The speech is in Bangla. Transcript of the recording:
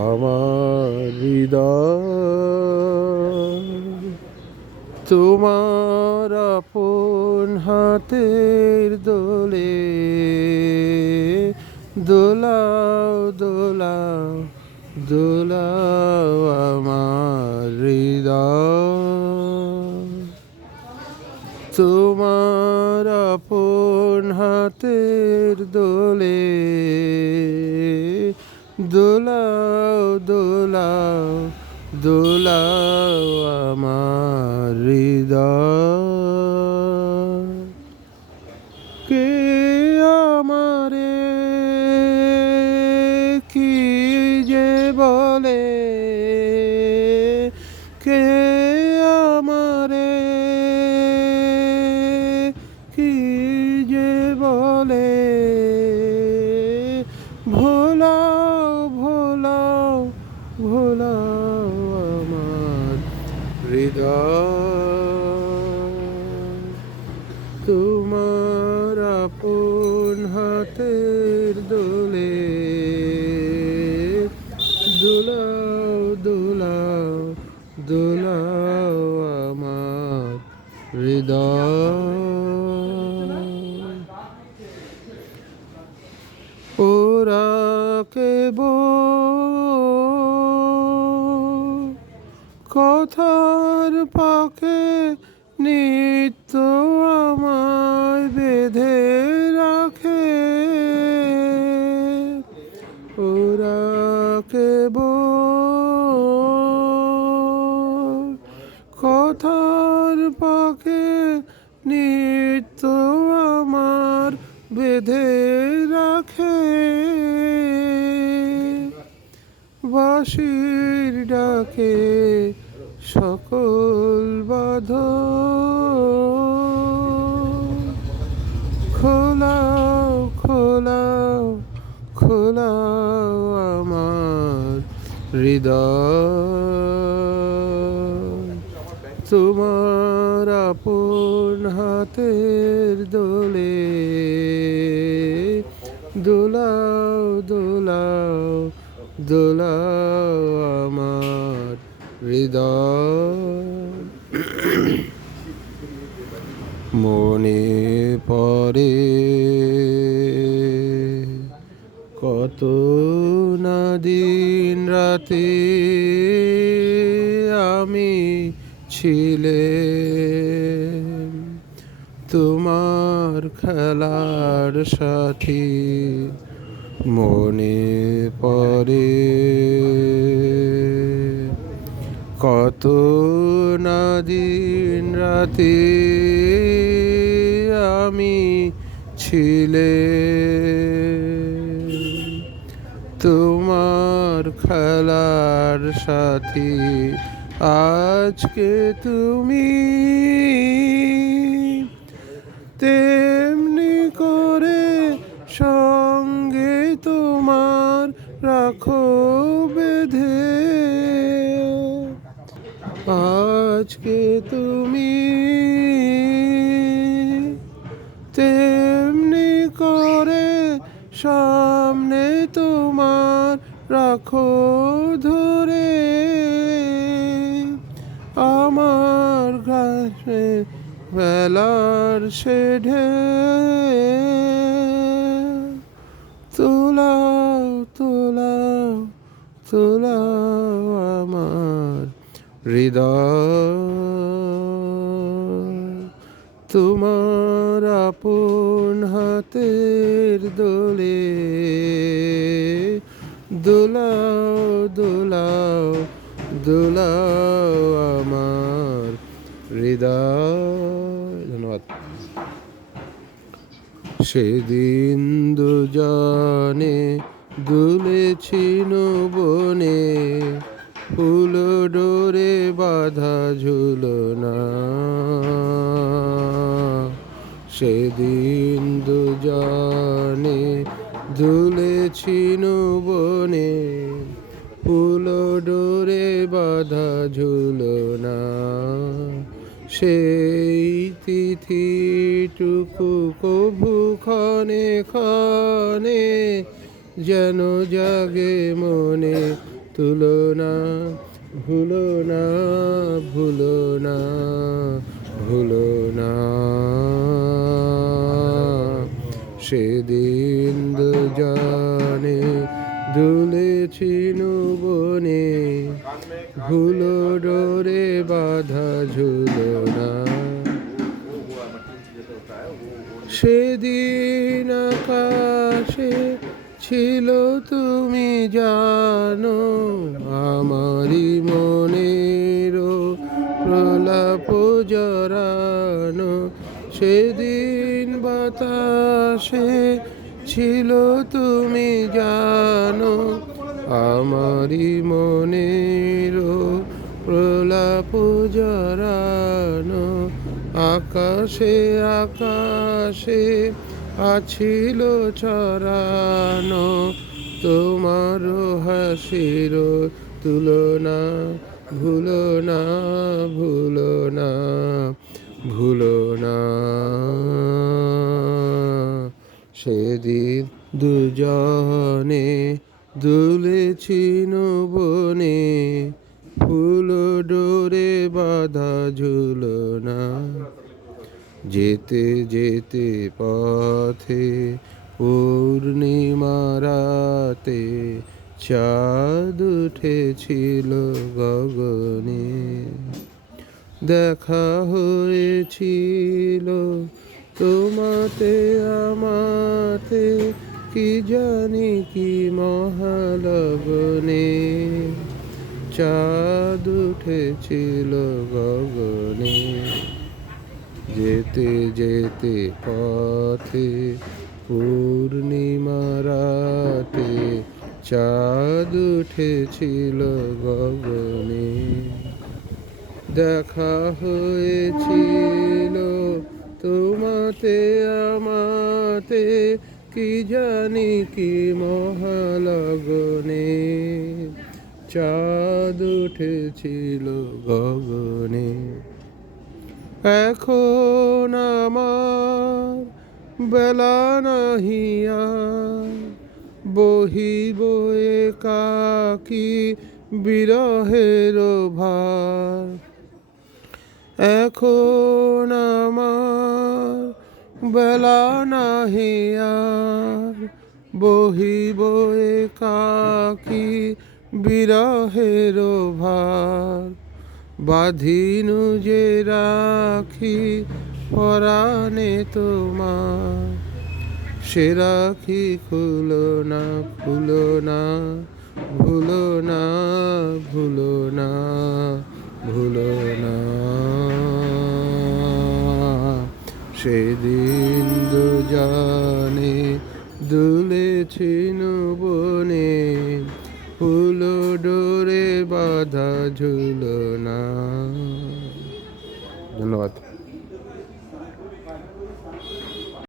আমার হৃদয় তোমার আপন হাতের দোলে দোলাও দোলাও দোলাও আমার হৃদয় তোমার আপন হাতের দোলে দোলাও দোলাও দোলাও আমার হৃদয় কে আমারে কি যে বলে কে আমারে কি যে বলে ভোলাও ভোলাও ভোলাও আমার হৃদয় তোমার আপন হাতের দোলে দোলাও দোলাও দোলাও আমার হৃদয় ওরা কেবল কথার পাকে নিত্য আমায় বেঁধে রাখে ওরা কেবল কথার পাকে নিত্য আমার বেঁধে রাখে বাঁশির ডাকে সকল বাঁধন খোলাও খোলাও খোলাও আমার হৃদয় তোমার আপন হাতের দোলে দোলাও দোলাও দোলাও আমার হৃদয় মনে পড়ে কত না দিন রাতে আমি ছিলে তোমার খেলার সাথী মনে পড়ে কত না দিন রাতে আমি ছিলে তোমার খেলার সাথী আজকে তুমি তেমনি করে সঙ্গে তোমার রাখো বেঁধে আজকে তুমি তেমনি করে সামনে তোমার রাখো ধরে আমার গাছে বেলার শেঢে তোলাও তোলাও তোলাও আমার হৃদয় তোমার আপন হাতের দোলে দোলাও দোলাও দোলাও আমার হৃদয় ধন্যবাদ সেদিন দুজনে দুলেছি বনে ফুল ডোরে বাঁধা ঝুলনা সেদিন দুজনে দুলেছি বনে ফুল ডোরে বাঁধা ঝুলনা সেই তিথিটুকু কভু ক্ষণে ক্ষণে যেন জাগে মনে, তুলনা ভুলো না, ভুলো না, ভুলো না। সেদিন দুজনে দুলেছি বনে, ভুলো ডোরে বাঁধা ঝুলো না। সেদিন আকাশে ছিল তুমি জানো, আমারই মনের প্রলাপ জড়ানো। সেদিন বাতাসে ছিল তুমি জানো, আমারই মনের প্রলাপ জড়ানো। আকাশে আকাশে আছিল ছড়ানো, তোমার হাসির তুলনা, ভুলো না, ভুলো না, ভুলো না। সেদিন দুজনে দুলেছি বনে, ফুল ডোরে বাঁধা ঝুলনা। যেতে যেতে পথে পূর্ণিমা রাতে, চাঁদ উঠেছিল গগনে। দেখা হয়েছিল তোমাতে আমাতে, কি জানি কি মহালগনে। চাঁদ উঠেছিল গগনে। যেতে যেতে পথে পূর্ণিমা রাতে, চাঁদ উঠেছিল গগনে। দেখা হয়েছিল তোমাতে আমাতে, কি জানি কি মহালগনে। চাঁদ উঠেছিল গগনে। এখন আমার বেলা নাহিয়া, বহিব একাকী বিরহের ভার। এখন আমার বেলা নাহিয়া, বহিব একাকী বিরহের ভার। বাঁধিনু যে রাখি পরাণে তোমার, সে রাখি খুলো না, খুলো না, ভুলো না, ভুলো না, ভুলো না। সেদিন দুজনে দুলেছি বনে, ফুল ডোরে বাঁধা ঝুলনা। ধন্যবাদ।